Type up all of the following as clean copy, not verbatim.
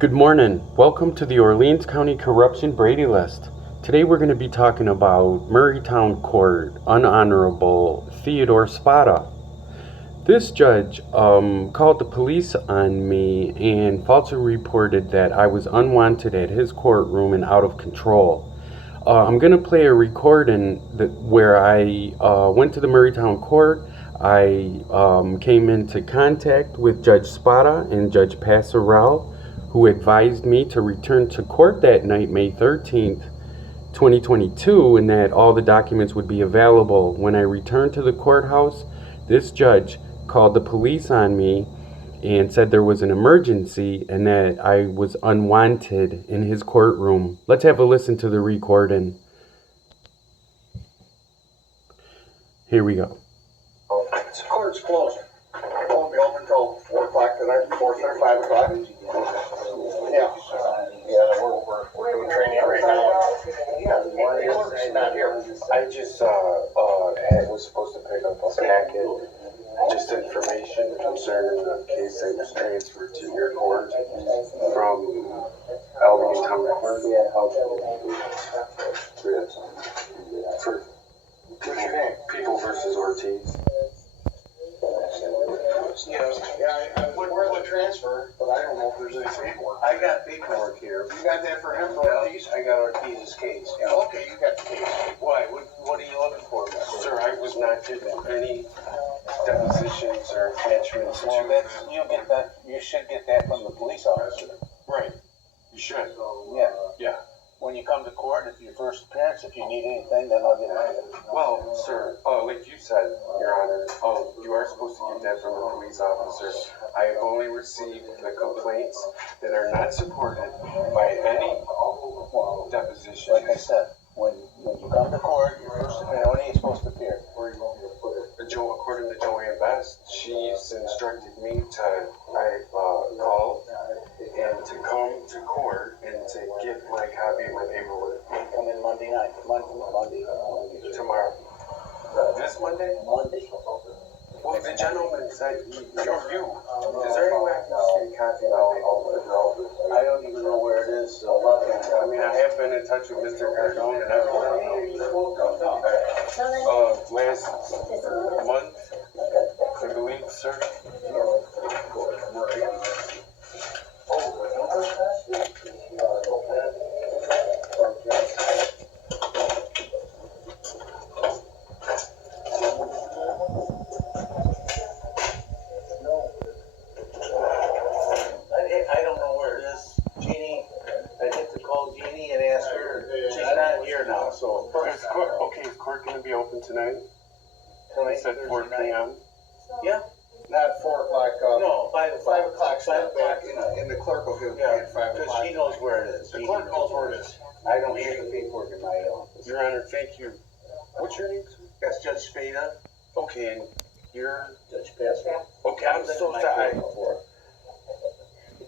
Good morning. Welcome to the Orleans County Corruption-Brady List. Today we're going to be talking about Murraytown Court, Unhonorable Theodore SPADA. This judge called the police on me and falsely reported that I was unwanted at his courtroom and out of control. I'm going to play a recording where I went to the Murraytown Court. I came into contact with Judge SPADA and Judge Passarell, who advised me to return to court that night, May 13th, 2022, and that all the documents would be available. When I returned to the courthouse, this judge called the police on me and said there was an emergency and that I was unwanted in his courtroom. Let's have a listen to the recording. Here we go. The court's closed. It won't be open until 4 o'clock tonight, 4:30, 5 o'clock. Yeah, we're doing training right now. He's not here. I just was supposed to pick up a packet, just information concerning the case that was transferred to your court from Albany Town Court. For People versus Ortiz. I would transfer, but I don't know if there's any paperwork. I got paperwork here. You got that for him, for Ortiz? I got Ortiz's case. Yeah, okay, you got the case. Why? What are you looking for? Sir, I was not given any depositions or attachments to You should get that from the police officer. Right. You should. Yeah. Yeah. When you come to court, if your first appearance, if you need anything, then I'll get it. Well, sir, like you said, Your Honor, you are supposed to get that from a police officer. I have only received the complaints that are not supported by any deposition. Like I said, when you come to court, your first appearance, when are you supposed to appear? Where are you going to put it? According to Joanne Best, she's instructed me to call and to come to court and to get my copy of my paperwork. Come in Monday night. Monday. Tomorrow. This Monday? Monday. Well, the gentleman said, is there any way I can just get a copy of my paperwork? I don't even know where it is. So I mean, I have been in touch with Mr. Cardone and everyone. Last month, I believe, sir. I don't know where it is. Jeannie, I get to call Jeannie and ask her. She's not here now, so. Is court going to be open tonight? It's at 4 p.m. Yeah. Not 4 o'clock. No, 5 o'clock. 5 o'clock, and the clerk will give it Yeah, at 5 because o'clock. she knows where it is. The clerk knows where it is. I don't have the paperwork in my office. Your Honor, thank you. What's your name, sir? That's Judge Spada, Okay, and you're... Judge Pascal. Okay, I'm so sorry.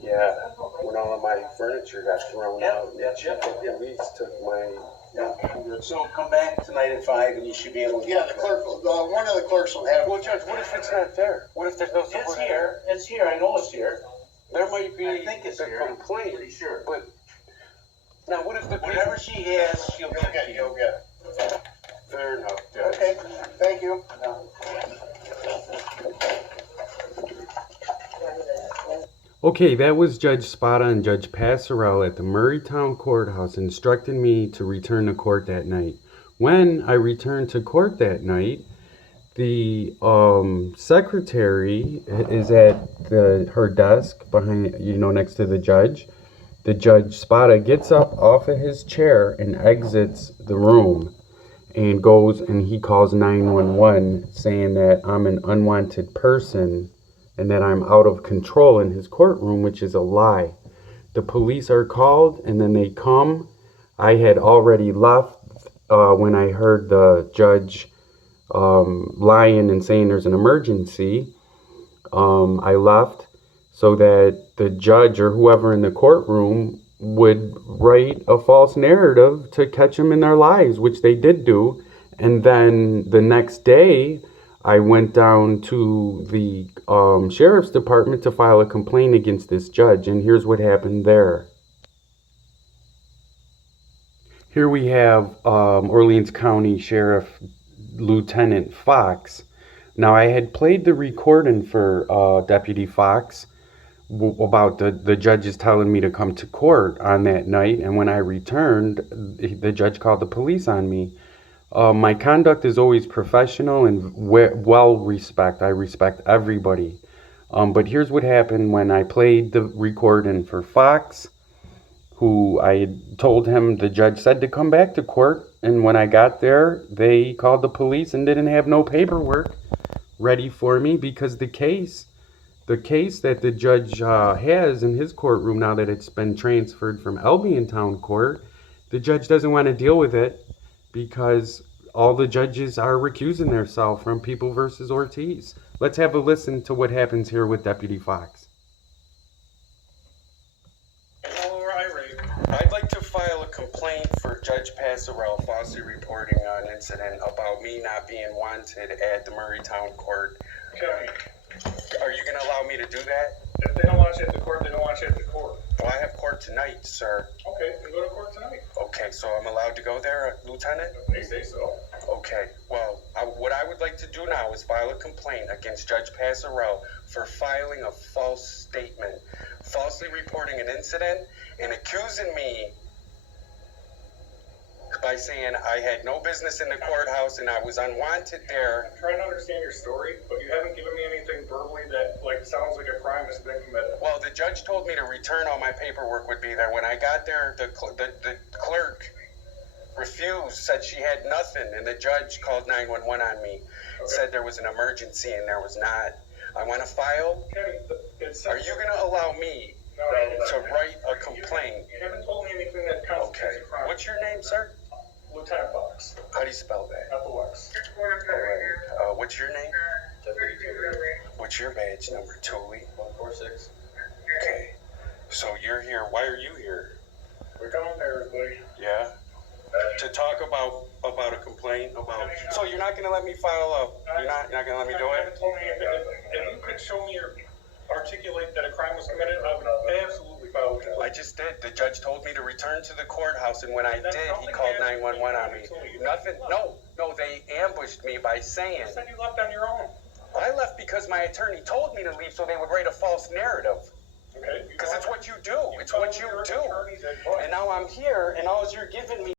Yeah, when all of my furniture got thrown out, the police took my... So come back tonight at 5 and you should be able to. Yeah, the clerk, one of the clerks will have. Well, Judge, what if it's not there? What if there's no support? It's here. It's here. I know it's here. There might be I think it's a here. complaint. Pretty sure. But now, what if the Whatever she has, she'll You'll get get, to you. you'll get. Fair enough, Judge. Okay, thank you. Okay, that was Judge SPADA and Judge Passarell at the Murraytown Courthouse instructing me to return to court that night. When I returned to court that night, the secretary is at her desk behind, next to the judge. The Judge SPADA gets up off of his chair and exits the room and goes and he calls 911 saying that I'm an unwanted person and that I'm out of control in his courtroom, which is a lie. The police are called and then they come. I had already left when I heard the judge lying and saying there's an emergency. I left so that the judge or whoever in the courtroom would write a false narrative to catch them in their lies, which they did do. And then the next day, I went down to the sheriff's department to file a complaint against this judge, and here's what happened there. Here we have Orleans County Sheriff Lieutenant Fox. Now, I had played the recording for Deputy Fox about the judges telling me to come to court on that night, and when I returned, the judge called the police on me. My conduct is always professional and well respect. I respect everybody. But here's what happened when I played the recording for Fox, who I had told him the judge said to come back to court. And when I got there, they called the police and didn't have no paperwork ready for me because the case that the judge has in his courtroom, now that it's been transferred from Albiontown Court, the judge doesn't want to deal with it because all the judges are recusing themselves from People versus Ortiz. Let's have a listen to what happens here with Deputy Fox. I'd like to file a complaint for Judge Passarell falsely reporting an incident about me not being wanted at the Murraytown Court. Okay. Are you going to allow me to do that? If they don't want you at the court, they don't want you at the court. Well, I have court tonight, sir. Okay, then go to court tonight. Okay, so I'm allowed to go there, Lieutenant? They say so. Okay, well, what I would like to do now is file a complaint against Judge Passarell for filing a false statement, falsely reporting an incident, and accusing me by saying I had no business in the courthouse and I was unwanted there. I'm trying to understand your story, but you haven't given me anything verbally that sounds like a crime has been committed. Well, the judge told me to return all my paperwork would be there. When I got there, the clerk refused, said she had nothing, and the judge called 911 on me, said there was an emergency and there was not. I want to file. Kenny, Are you going to allow me to write a complaint? You haven't told me anything that constitutes a crime. What's your name, sir? Lieutenant Fox. How do you spell that? F-O-X. What's your name? What's your badge number, Tooley? 146. Okay. So you're here. Why are you here? We're coming there, everybody. Yeah. To talk about a complaint about. So you're not gonna let me file a. You're not gonna let me do You it. haven't told me anything. If you could show me or articulate that a crime was committed, I would absolutely file a complaint. I just did. The judge told me to return to the courthouse, and when I did, he called 911 on me. Nothing. No. They ambushed me by saying. You said you left on your own. I left because my attorney told me to leave, so they would write a false narrative. Okay. Because it's what you do. It's what you do. Attorney's advice. And now I'm here, and all you're giving me